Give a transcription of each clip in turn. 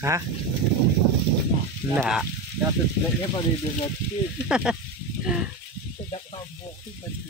Hah? Enggak. Dapat blacknya pada dia mati. Tidak tabok sih tadi.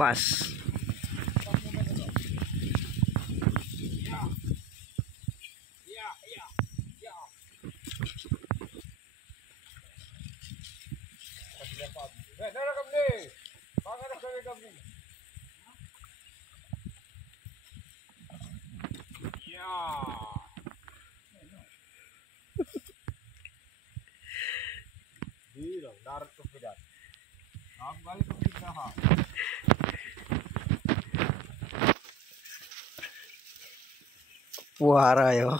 Pas. Darat kepedat. Balik ke Pinaha. Puara yo.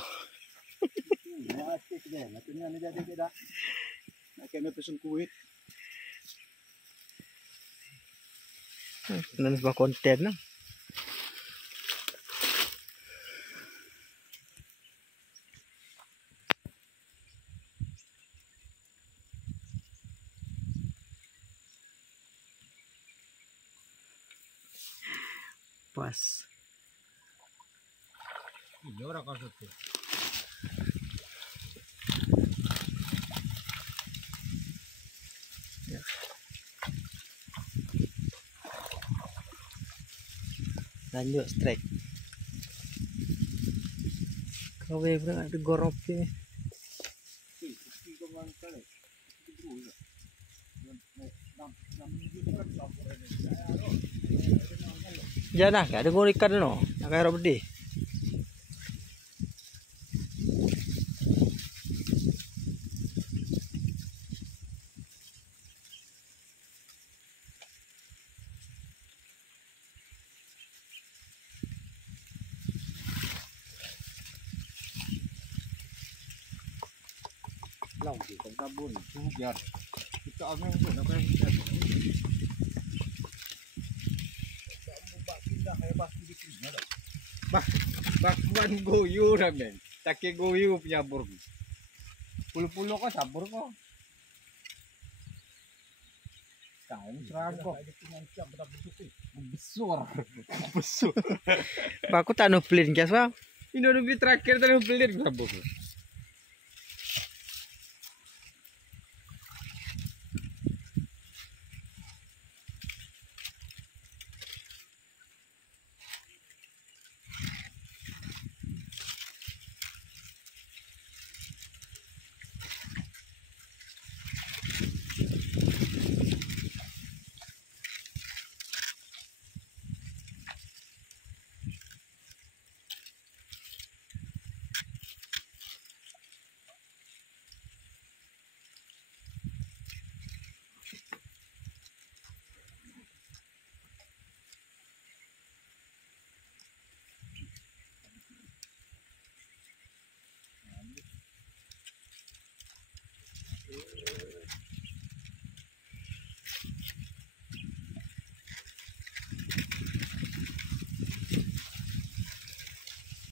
Asik deh, natunya ni jadi tidak. Nak kena pesan kuih. Nan sebuah konten lah. Pas. Ini orang kau satu. Lanjut strike. Kau bener ada goropnya. Jangan gak ada gorikan no. Nak kaya robedi. Long di kabun, biar kita angin pun apa yang kita pindah hebat di sini ada. Bak bukan goyu ramen, tak ke goyu punya bur. Puluh-puluh kok sabur kok. Kain seragam. Besar. Aku tak nubelin guys bang. Ini udah terakhir tadi nubelin sabur.